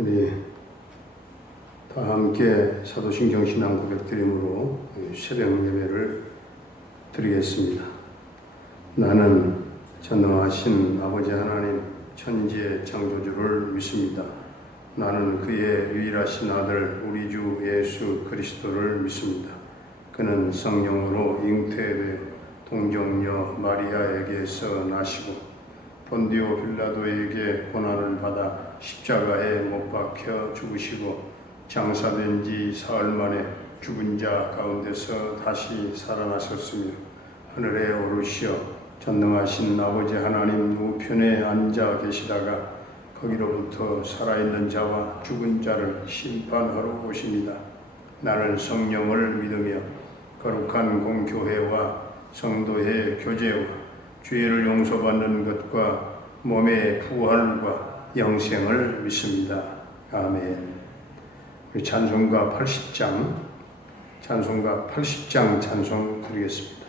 우리 다 함께 사도신경 신앙 고백 드림으로 새벽 예배를 드리겠습니다. 나는 전능하신 아버지 하나님 천지의 창조주를 믿습니다. 나는 그의 유일하신 아들 우리 주 예수 그리스도를 믿습니다. 그는 성령으로 잉태되어 동정녀 마리아에게서 나시고 본디오 빌라도에게 고난을 받아 십자가에 못 박혀 죽으시고 장사된 지 사흘 만에 죽은 자 가운데서 다시 살아나셨으며 하늘에 오르시어 전능하신 아버지 하나님 우편에 앉아 계시다가 거기로부터 살아있는 자와 죽은 자를 심판하러 오십니다. 나는 성령을 믿으며 거룩한 공교회와 성도의 교제와 죄를 용서받는 것과 몸의 부활과 영생을 믿습니다. 아멘. 우리 찬송가 80장 찬송 드리겠습니다.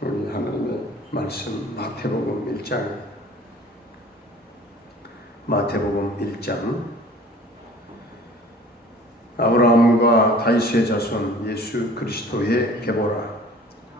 우리 하나님의 말씀 마태복음 1장 아브라함과 다윗의 자손 예수 그리스도의 계보라.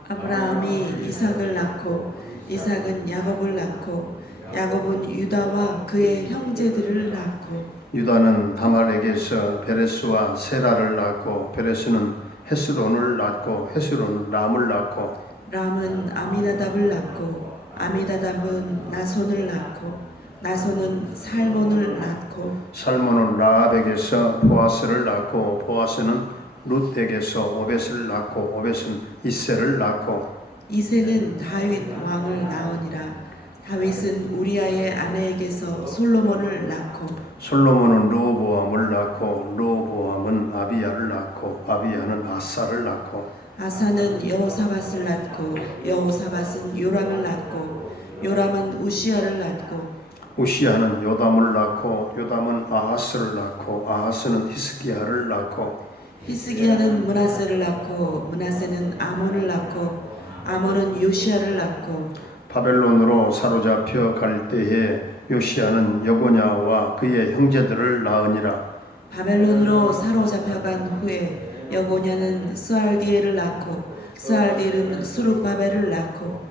아브라함이 이삭을 낳고 이삭은 야곱을 낳고 야곱은 유다와 그의 형제들을 낳고 유다는 다말에게서 베레스와 세라를 낳고 베레스는 헤스론을 낳고 헤스론은 람을 낳고 람은 아미나답을 낳고 아미나답은 나손을 낳고 나손은 살몬을 낳고 살몬은 라합에게서 보아스를 낳고 보아스는 룻에게서 오벳을 낳고 오벳은 이새를 낳고 이새는 다윗 왕을 낳으니라. 다윗은 우리아의 아내에게서 솔로몬을 낳고 솔로몬은 르호보암을 낳고 르호보암은 아비야를 낳고 아비야는 아사를 낳고 아사는 여호사밧을 낳고 여호사밧은 요람을 낳고 요람은 우시아를 낳고 우시아는 요담을 낳고 요담은 아하스를 낳고 아하스는 히스기야를 낳고 히스기야는 므낫세를 낳고 므낫세는 아몬을 낳고 아몬은 요시아를 낳고 바벨론으로 사로잡혀 갈 때에 요시아는 여고냐와 그의 형제들을 낳으니라. 바벨론으로 사로잡혀간 후에 여고냐는 스알디엘을 낳고 스알디엘은 수룹바벨을 낳고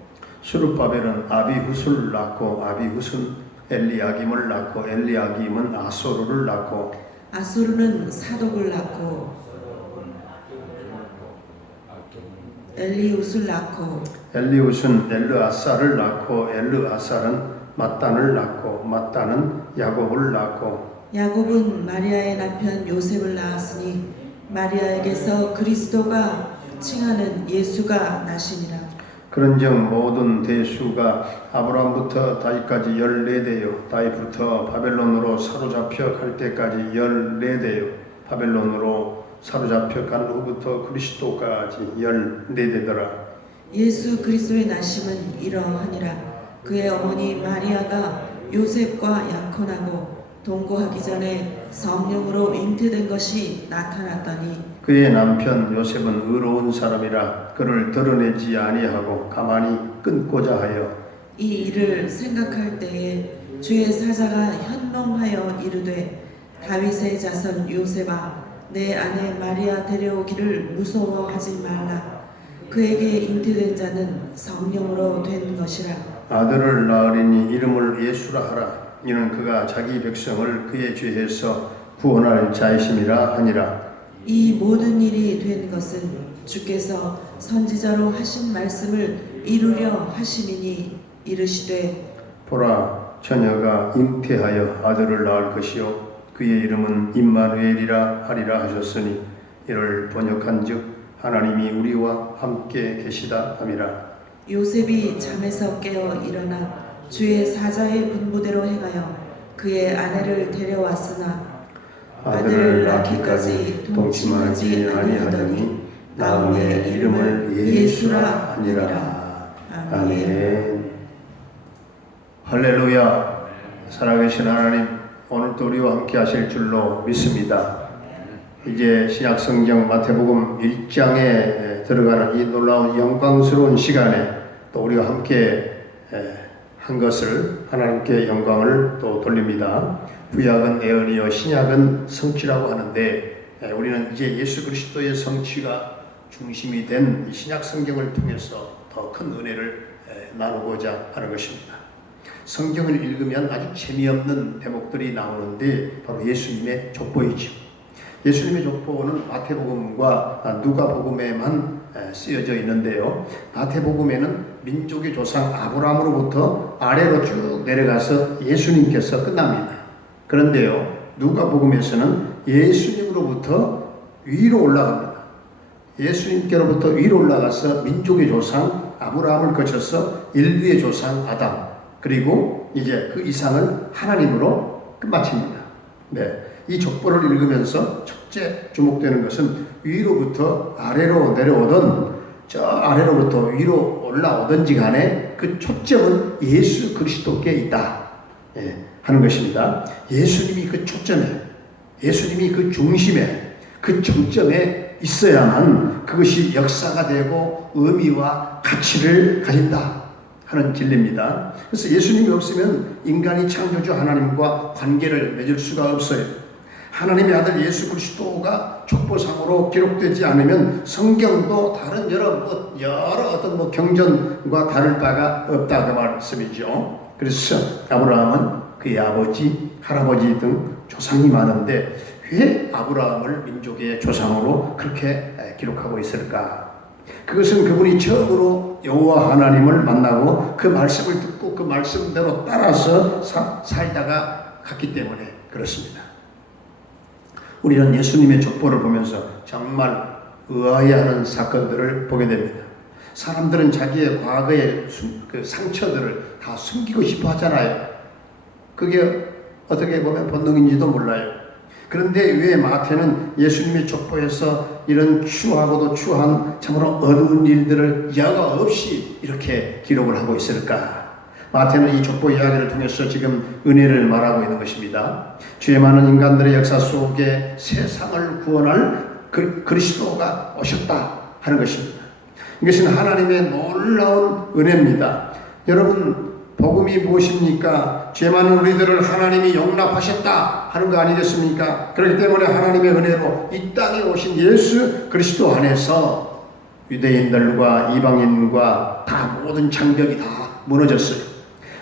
수룹바벨은 아비훗을 낳고 아비훗은 엘리야김을 낳고 엘리야김은 아소르를 낳고 아수르는 사독을 낳고 엘리웃을 낳고 엘리웃은 엘르아사를 낳고 엘르아사는 mat단을 낳고 mat단은 야곱을 낳고 야곱은 마리아의 남편 요셉을 낳았으니 마리아에게서 그리스도가 칭하는 예수가 나시니라. 그런즉 모든 대수가 아브라함부터 다윗까지 14대요 다윗부터 바벨론으로 사로잡혀 갈 때까지 14대요 바벨론으로 사로잡혀 간 후부터 그리스도까지 14대더라. 예수 그리스도의 나심은 이러하니라. 그의 어머니 마리아가 요셉과 약혼하고 동거하기 전에 성령으로 잉태된 것이 나타났더니 그의 남편 요셉은 의로운 사람이라 그를 드러내지 아니하고 가만히 끊고자 하여 이 일을 생각할 때에 주의 사자가 현명하여 이르되 다윗의 자손 요셉아 내 아내 마리아 데려오기를 무서워하지 말라. 그에게 잉태된 자는 성령으로 된 것이라. 아들을 낳으리니 이름을 예수라 하라. 이는 그가 자기 백성을 그의 죄에서 구원할 자이심이라 하니라. 이 모든 일이 된 것은 주께서 선지자로 하신 말씀을 이루려 하심이니 이르시되 보라 처녀가 잉태하여 아들을 낳을 것이요 그의 이름은 임마누엘이라 하리라 하셨으니 이를 번역한즉 하나님이 우리와 함께 계시다 함이라. 요셉이 잠에서 깨어 일어나 주의 사자의 분부대로 행하여 그의 아내를 데려왔으나 아들을 낳기까지 동침하지 아니하더니 나음에 이름을 예수라 하니라. 아멘. 할렐루야. 살아계신 하나님, 오늘도 우리와 함께 하실 줄로 믿습니다. 이제 신약성경 마태복음 1장에 들어가는 이 놀라운 영광스러운 시간에 또 우리가 함께 한 것을 하나님께 영광을 또 돌립니다. 구약은 예언이요 신약은 성취라고 하는데 우리는 이제 예수 그리스도의 성취가 중심이 된 신약 성경을 통해서 더 큰 은혜를 나누고자 하는 것입니다. 성경을 읽으면 아주 재미없는 대목들이 나오는데 바로 예수님의 족보이죠. 예수님의 족보는 마태복음과 누가복음에만 쓰여져 있는데요. 마태복음에는 민족의 조상 아브라함으로부터 아래로 쭉 내려가서 예수님께서 끝납니다. 그런데요, 누가복음에서는 예수님으로부터 위로 올라갑니다. 예수님께로부터 위로 올라가서 민족의 조상 아브라함을 거쳐서 인류의 조상 아담, 그리고 이제 그 이상을 하나님으로 끝마칩니다. 네, 이 족보를 읽으면서 첫째 주목되는 것은 위로부터 아래로 내려오던 저 아래로부터 위로 올라오든지 간에 그 초점은 예수 그리스도께 있다 하는 것입니다. 예수님이 그 초점에, 예수님이 그 중심에, 그 정점에 있어야만 그것이 역사가 되고 의미와 가치를 가진다 하는 진리입니다. 그래서 예수님이 없으면 인간이 창조주 하나님과 관계를 맺을 수가 없어요. 하나님의 아들 예수 그리스도가 족보상으로 기록되지 않으면 성경도 다른 여러 어떤 경전과 다를 바가 없다 그 말씀이죠. 그래서 아브라함은 그의 아버지, 할아버지 등 조상이 많은데 왜 아브라함을 민족의 조상으로 그렇게 기록하고 있을까? 그것은 그분이 처음으로 여호와 하나님을 만나고 그 말씀을 듣고 그 말씀대로 따라서 살다가 갔기 때문에 그렇습니다. 우리는 예수님의 족보를 보면서 정말 의아해하는 사건들을 보게 됩니다. 사람들은 자기의 과거의 그 상처들을 다 숨기고 싶어 하잖아요. 그게 어떻게 보면 본능인지도 몰라요. 그런데 왜 마태는 예수님의 족보에서 이런 추하고도 추한 참으로 어두운 일들을 여과 없이 이렇게 기록을 하고 있을까? 마태는 이 족보 이야기를 통해서 지금 은혜를 말하고 있는 것입니다. 죄 많은 인간들의 역사 속에 세상을 구원할 그리스도가 오셨다 하는 것입니다. 이것은 하나님의 놀라운 은혜입니다. 여러분, 복음이 무엇입니까? 죄 많은 우리들을 하나님이 용납하셨다 하는 거 아니겠습니까? 그렇기 때문에 하나님의 은혜로 이 땅에 오신 예수 그리스도 안에서 유대인들과 이방인과 다 모든 장벽이 다 무너졌어요.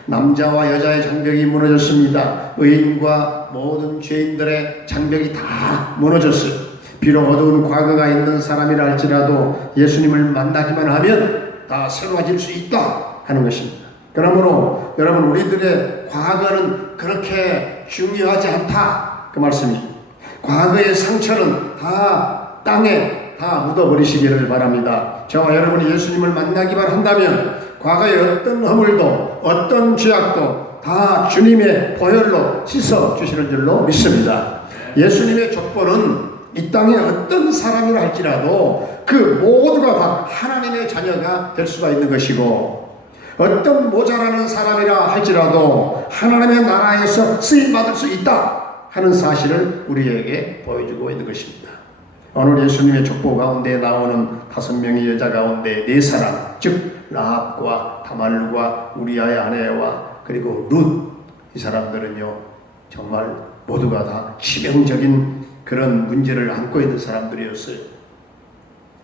남자와 여자의 장벽이 무너졌습니다. 의인과 모든 죄인들의 장벽이 다 무너졌어요. 비록 어두운 과거가 있는 사람이라 할지라도 예수님을 만나기만 하면 다 새로워질 수 있다 하는 것입니다. 그러므로 여러분, 우리들의 과거는 그렇게 중요하지 않다 그 말씀입니다. 과거의 상처는 다 땅에 다 묻어버리시기를 바랍니다. 저와 여러분이 예수님을 만나기만 한다면 과거의 어떤 허물도 어떤 죄악도 다 주님의 보혈로 씻어 주시는 줄로 믿습니다. 예수님의 족보는 이 땅에 어떤 사람이라 할지라도 그 모두가 다 하나님의 자녀가 될 수가 있는 것이고, 어떤 모자라는 사람이라 할지라도 하나님의 나라에서 쓰임받을 수 있다 하는 사실을 우리에게 보여주고 있는 것입니다. 오늘 예수님의 족보 가운데 나오는 5명의 여자 가운데 4사람, 즉 라합과 다말과 우리아의 아내와 그리고 룻, 이 사람들은요 정말 모두가 다 치명적인 그런 문제를 안고 있는 사람들이었어요.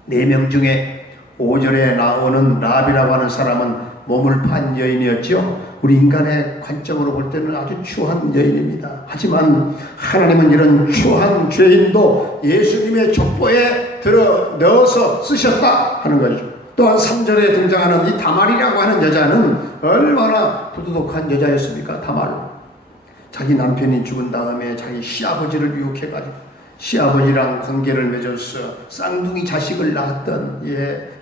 4명 중에 5절에 나오는 라합이라고 하는 사람은 몸을 판 여인이었죠. 우리 인간의 관점으로 볼 때는 아주 추한 여인입니다. 하지만 하나님은 이런 추한 죄인도 예수님의 족보에 들어 넣어서 쓰셨다 하는 거죠. 또한 3절에 등장하는 이 다말이라고 하는 여자는 얼마나 부도덕한 여자였습니까? 다말. 자기 남편이 죽은 다음에 자기 시아버지를 유혹해가지고 시아버지랑 관계를 맺어서 쌍둥이 자식을 낳았던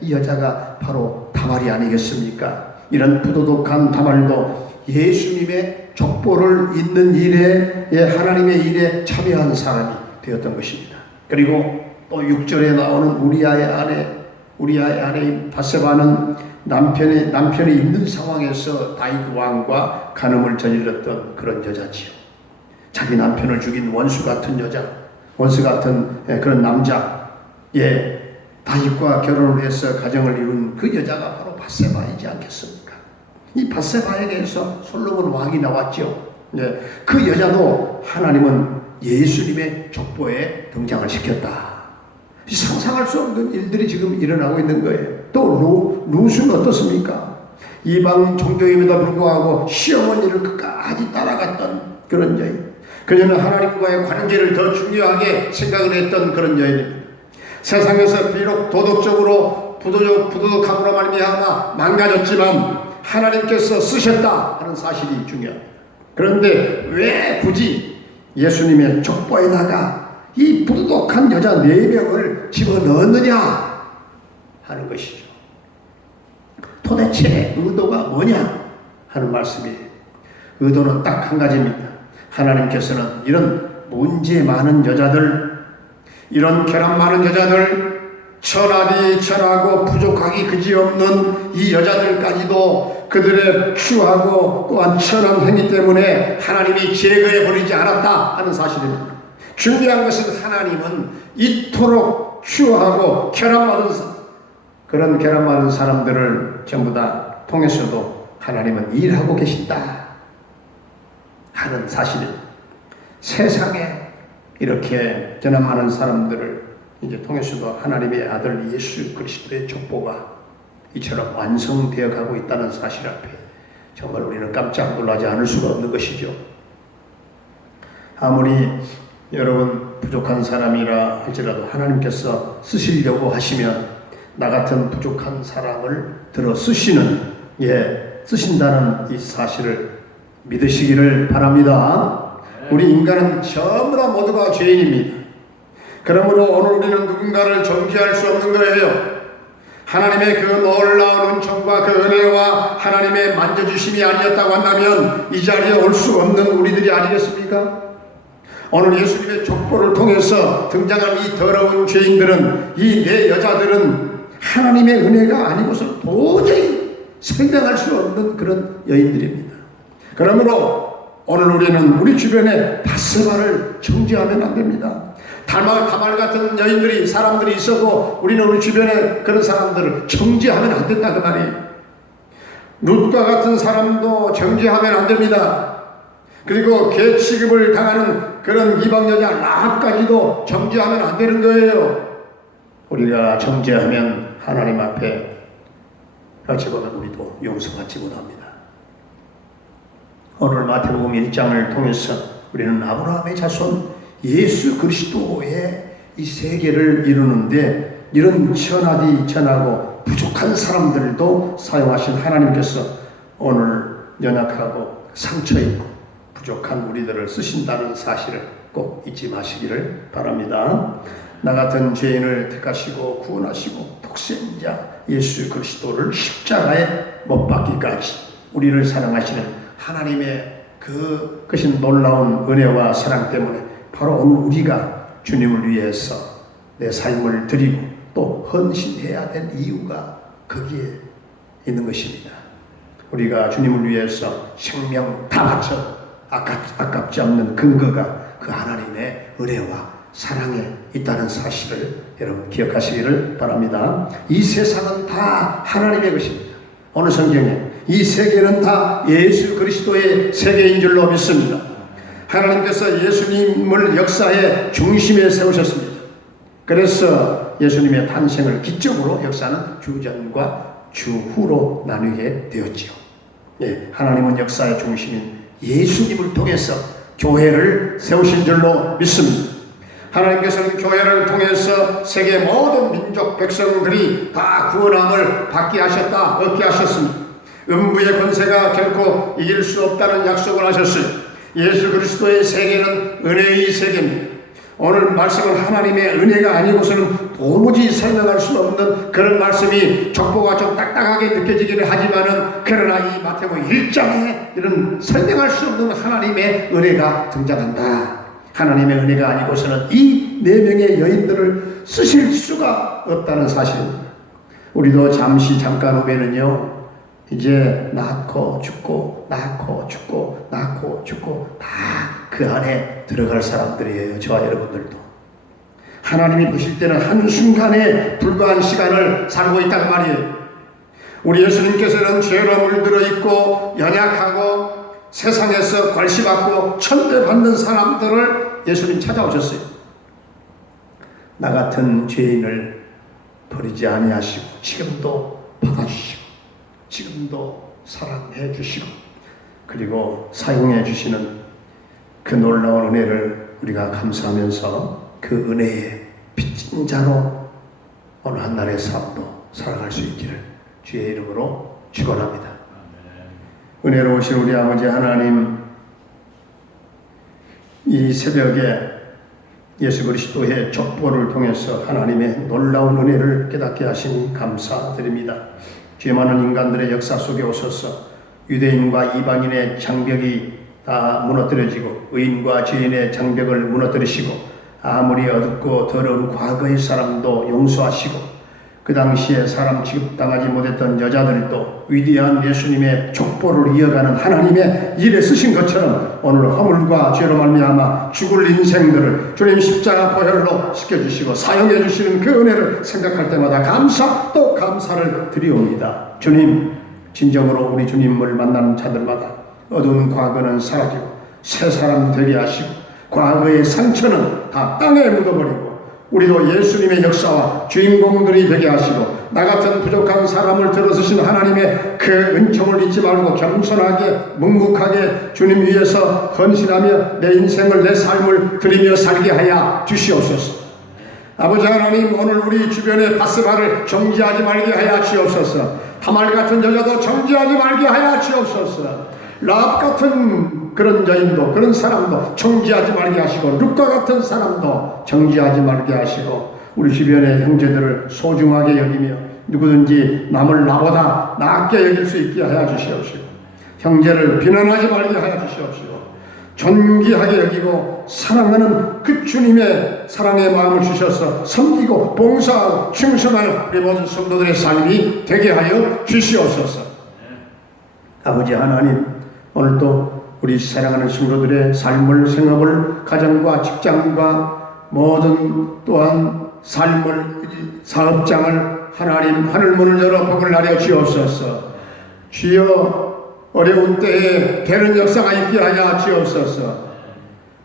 이 여자가 바로 다말이 아니겠습니까? 이런 부도덕한 다말도 예수님의 족보를 잇는 일에, 하나님의 일에 참여한 사람이 되었던 것입니다. 그리고 또 6절에 나오는 우리아의 아내인 바세바는 남편이 있는 상황에서 다윗 왕과 간음을 저질렀던 그런 여자지요. 자기 남편을 죽인 원수 같은 여자, 원수 같은 그런 남자, 다윗과 결혼을 해서 가정을 이룬 그 여자가 바로 바세바이지 않겠습니까? 이 바세바에게서 솔로몬 왕이 나왔죠. 그 여자도 하나님은 예수님의 족보에 등장을 시켰다. 상상할 수 없는 일들이 지금 일어나고 있는 거예요. 또 룻은 어떻습니까? 이방 종교임에도 불구하고 시어머니를 끝까지 따라갔던 그런 여인. 그녀는 하나님과의 관계를 더 중요하게 생각을 했던 그런 여인입니다. 세상에서 비록 도덕적으로 부도덕함으로 말미암아 망가졌지만 하나님께서 쓰셨다 하는 사실이 중요합니다. 그런데 왜 굳이 예수님의 족보에다가 이 부도덕한 여자 4명을 집어넣었느냐 하는 것이죠. 도대체 의도가 뭐냐 하는 말씀이에요. 의도는 딱 한 가지입니다. 하나님께서는 이런 문제 많은 여자들, 이런 결함 많은 여자들, 천하디 천하고 부족하기 그지없는 이 여자들까지도 그들의 추하고 또한 천한 행위 때문에 하나님이 제거해 버리지 않았다 하는 사실입니다. 중요한 것은 하나님은 이토록 추하고 결함 많은 사람들을 전부 다 통해서도 하나님은 일하고 계신다 하는 사실입니다. 세상에 이렇게 결함 많은 사람들을 이제 통해서도 하나님의 아들 예수 그리스도의 족보가 이처럼 완성되어 가고 있다는 사실 앞에 정말 우리는 깜짝 놀라지 않을 수가 없는 것이죠. 아무리 여러분 부족한 사람이라 할지라도 하나님께서 쓰시려고 하시면 나 같은 부족한 사람을 들어 쓰신다는 이 사실을 믿으시기를 바랍니다. 우리 인간은 전부 다 모두가 죄인입니다. 그러므로 오늘 우리는 누군가를 정죄할 수 없는 거예요. 하나님의 그 놀라운 은총과 그 은혜와 하나님의 만져주심이 아니었다고 한다면 이 자리에 올 수 없는 우리들이 아니겠습니까? 오늘 예수님의 족보를 통해서 등장한 이 더러운 죄인들은, 이 네 여자들은 하나님의 은혜가 아니고서 도저히 생각할 수 없는 그런 여인들입니다. 그러므로 오늘 우리는 우리 주변에 바세바를 정죄하면 안 됩니다. 다말 같은 여인들이, 사람들이 있어도 우리는 우리 주변에 그런 사람들을 정죄하면 안 된다 그 말이에요. 룻과 같은 사람도 정죄하면 안 됩니다. 그리고 개 취급을 당하는 그런 이방 여자 라합까지도 정죄하면 안 되는 거예요. 우리가 정죄하면 하나님 앞에 어찌 보면 우리도 용서받지 못합니다. 오늘 마태복음 1장을 통해서 우리는 아브라함의 자손 예수 그리스도의 이 세계를 이루는데 이런 천하고 부족한 사람들도 사용하신 하나님께서 오늘 연약하고 상처 있고 부족한 우리들을 쓰신다는 사실을 꼭 잊지 마시기를 바랍니다. 나 같은 죄인을 택하시고 구원하시고 독생자 예수 그리스도를 십자가에 못 박기까지 우리를 사랑하시는 하나님의 그것이 놀라운 은혜와 사랑 때문에 바로 오늘 우리가 주님을 위해서 내 삶을 드리고 또 헌신해야 될 이유가 거기에 있는 것입니다. 우리가 주님을 위해서 생명 다 바쳐 아깝지 않는 근거가 그 하나님의 은혜와 사랑에 있다는 사실을 여러분 기억하시기를 바랍니다. 이 세상은 다 하나님의 것입니다. 오늘 성경에 이 세계는 다 예수 그리스도의 세계인 줄로 믿습니다. 하나님께서 예수님을 역사의 중심에 세우셨습니다. 그래서 예수님의 탄생을 기점으로 역사는 주전과 주후로 나누게 되었지요. 하나님은 역사의 중심인 예수님을 통해서 교회를 세우신 줄로 믿습니다. 하나님께서는 교회를 통해서 세계 모든 민족 백성들이 다 구원함을 받게 하셨다, 얻게 하셨습니다. 음부의 권세가 결코 이길 수 없다는 약속을 하셨어요. 예수 그리스도의 세계는 은혜의 세계입니다. 오늘 말씀은 하나님의 은혜가 아니고서는 도무지 설명할 수 없는 그런 말씀이 족보가 좀 딱딱하게 느껴지기는 하지만은 그러나 이 마태복음 1장에 이런 설명할 수 없는 하나님의 은혜가 등장한다. 하나님의 은혜가 아니고서는 이 네 명의 여인들을 쓰실 수가 없다는 사실입니다. 우리도 잠깐 후에는요 이제 낳고 죽고 다 그 안에 들어갈 사람들이에요. 저와 여러분들도 하나님이 보실 때는 한순간에 불과한 시간을 살고 있다는 말이에요. 우리 예수님께서는 죄로 물들어 있고 연약하고 세상에서 괄시받고 천대받는 사람들을 예수님 찾아오셨어요. 나 같은 죄인을 버리지 아니하시고 지금도 받아주시고 지금도 사랑해 주시고 그리고 사용해 주시는 그 놀라운 은혜를 우리가 감사하면서 그 은혜의 빚진 자로 오늘 한날의 삶도 살아갈 수 있기를 주의 이름으로 축원합니다. 은혜로우신 우리 아버지 하나님, 이 새벽에 예수 그리스도의 족보를 통해서 하나님의 놀라운 은혜를 깨닫게 하시니 감사드립니다. 죄 많은 인간들의 역사 속에 오셔서 유대인과 이방인의 장벽이 다 무너뜨려지고 의인과 죄인의 장벽을 무너뜨리시고 아무리 어둡고 더러운 과거의 사람도 용서하시고 그 당시에 사람 취급당하지 못했던 여자들도 위대한 예수님의 족보를 이어가는 하나님의 일에 쓰신 것처럼 오늘 허물과 죄로 말미암아 죽을 인생들을 주님 십자가 보혈로 씻겨주시고 사용해 주시는 그 은혜를 생각할 때마다 감사 또 감사를 드리옵니다. 주님, 진정으로 우리 주님을 만나는 자들마다 어두운 과거는 사라지고 새 사람 되게 하시고 과거의 상처는 다 땅에 묻어버리고 우리도 예수님의 역사와 주인공들이 되게 하시고 나 같은 부족한 사람을 들어서신 하나님의 그 은총을 잊지 말고 겸손하게 묵묵하게 주님 위해서 헌신하며 내 인생을 내 삶을 드리며 살게 하여 주시옵소서. 아버지 하나님, 오늘 우리 주변의 바스바를 정지하지 말게 하여 주옵소서. 다말 같은 여자도 정지하지 말게 하여 주옵소서. 라합 같은 그런 여인도, 그런 사람도 정지하지 말게 하시고, 룻과 같은 사람도 정지하지 말게 하시고, 우리 주변의 형제들을 소중하게 여기며 누구든지 남을 나보다 낫게 여길 수 있게 하여 주시옵시고, 형제를 비난하지 말게 하여 주시옵시고, 존귀하게 여기고 사랑하는 그 주님의 사랑의 마음을 주셔서 섬기고 봉사하고 충성하는 우리 모든 성도들의 삶이 되게 하여 주시옵소서. 아버지 하나님, 오늘도 우리 사랑하는 성도들의 삶을, 생업을, 가정과 직장과 모든 또한 삶을, 사업장을 하나님 하늘문을 열어 복을 나려 주옵소서. 주여, 어려운 때에 되는 역사가 있게 하여 주옵소서.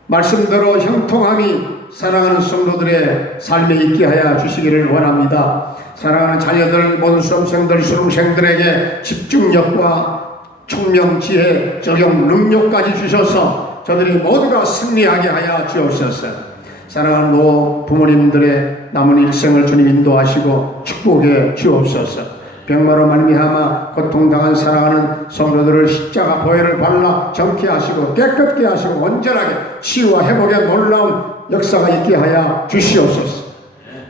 말씀대로 형통함이 사랑하는 성도들의 삶에 있게 하여 주시기를 원합니다. 사랑하는 자녀들, 모든 수험생들, 수능생들에게 집중력과 총명, 지혜, 적용, 능력까지 주셔서 저들이 모두가 승리하게 하여 주옵소서. 사랑하는 노 부모님들의 남은 일생을 주님 인도하시고 축복해 주옵소서. 병마로 말미암아 고통당한 사랑하는 성도들을 십자가 보혈을 발라 정케 하시고 깨끗게 하시고 온전하게 치유와 회복의 놀라운 역사가 있게 하여 주시옵소서.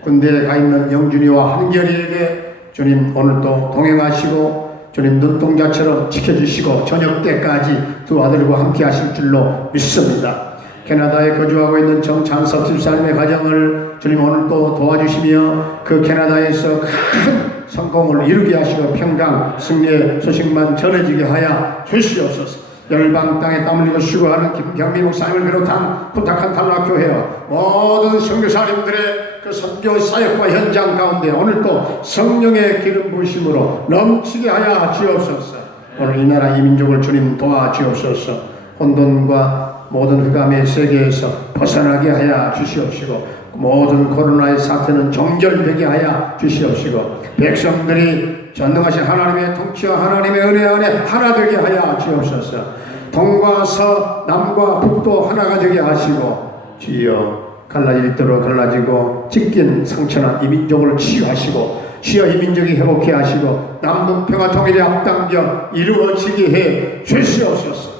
군대에 가 있는 영준이와 한결이에게 주님 오늘도 동행하시고 주님 눈동자처럼 지켜주시고 저녁 때까지 두 아들과 함께 하실 줄로 믿습니다. 캐나다에 거주하고 있는 정찬섭 집사님의 가정을 주님 오늘도 도와주시며 그 캐나다에서 큰 성공을 이루게 하시고 평강 승리의 소식만 전해지게 하여 주시옵소서. 열방 땅에 땀 흘리고 수고하는 김경민 목사님을 비롯한 부탁한 단락교회와 모든 선교사님들의 그 선교 사역과 현장 가운데 오늘도 성령의 기름 부으심으로 넘치게 하여 주옵소서. 오늘 이 나라 이 민족을 주님 도와주옵소서. 혼돈과 모든 흑암의 세계에서 벗어나게 하여 주시옵시고 모든 코로나의 사태는 종결되게 하여 주시옵시고 백성들이 전능하신 하나님의 통치와 하나님의 은혜 안에 하나 되게 하여 주옵소서. 동과 서 남과 북도 하나가 되게 하시고 주여 갈라질 대로 갈라지고 찢긴 상처난 이 민족을 치유하시고 주여 이 민족이 회복해 하시고 남북 평화 통일이 앞당겨 이루어지게 해 주시옵소서.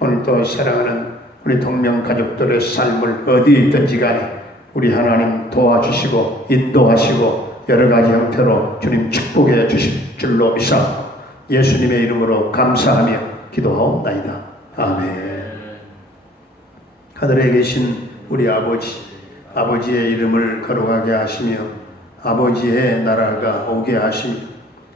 오늘도 사랑하는 우리 동명 가족들의 삶을 어디에 있든지 간에 우리 하나님 도와주시고 인도하시고 여러가지 형태로 주님 축복해 주실 줄로 믿사 예수님의 이름으로 감사하며 기도하옵나이다. 아멘. 하늘에 계신 우리 아버지의 이름을 거룩하게 하시며 아버지의 나라가 오게 하시며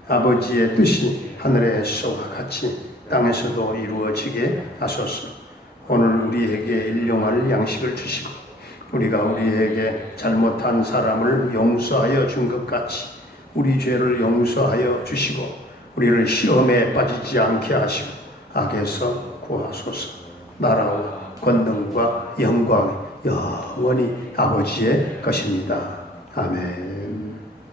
아버지의 뜻이 하늘에서와 같이 땅에서도 이루어지게 하소서. 오늘 우리에게 일용할 양식을 주시고 우리가 우리에게 잘못한 사람을 용서하여 준 것 같이 우리 죄를 용서하여 주시고 우리를 시험에 빠지지 않게 하시고 악에서 구하소서. 나라와 권능과 영광이 영원히 아버지의 것입니다. 아멘.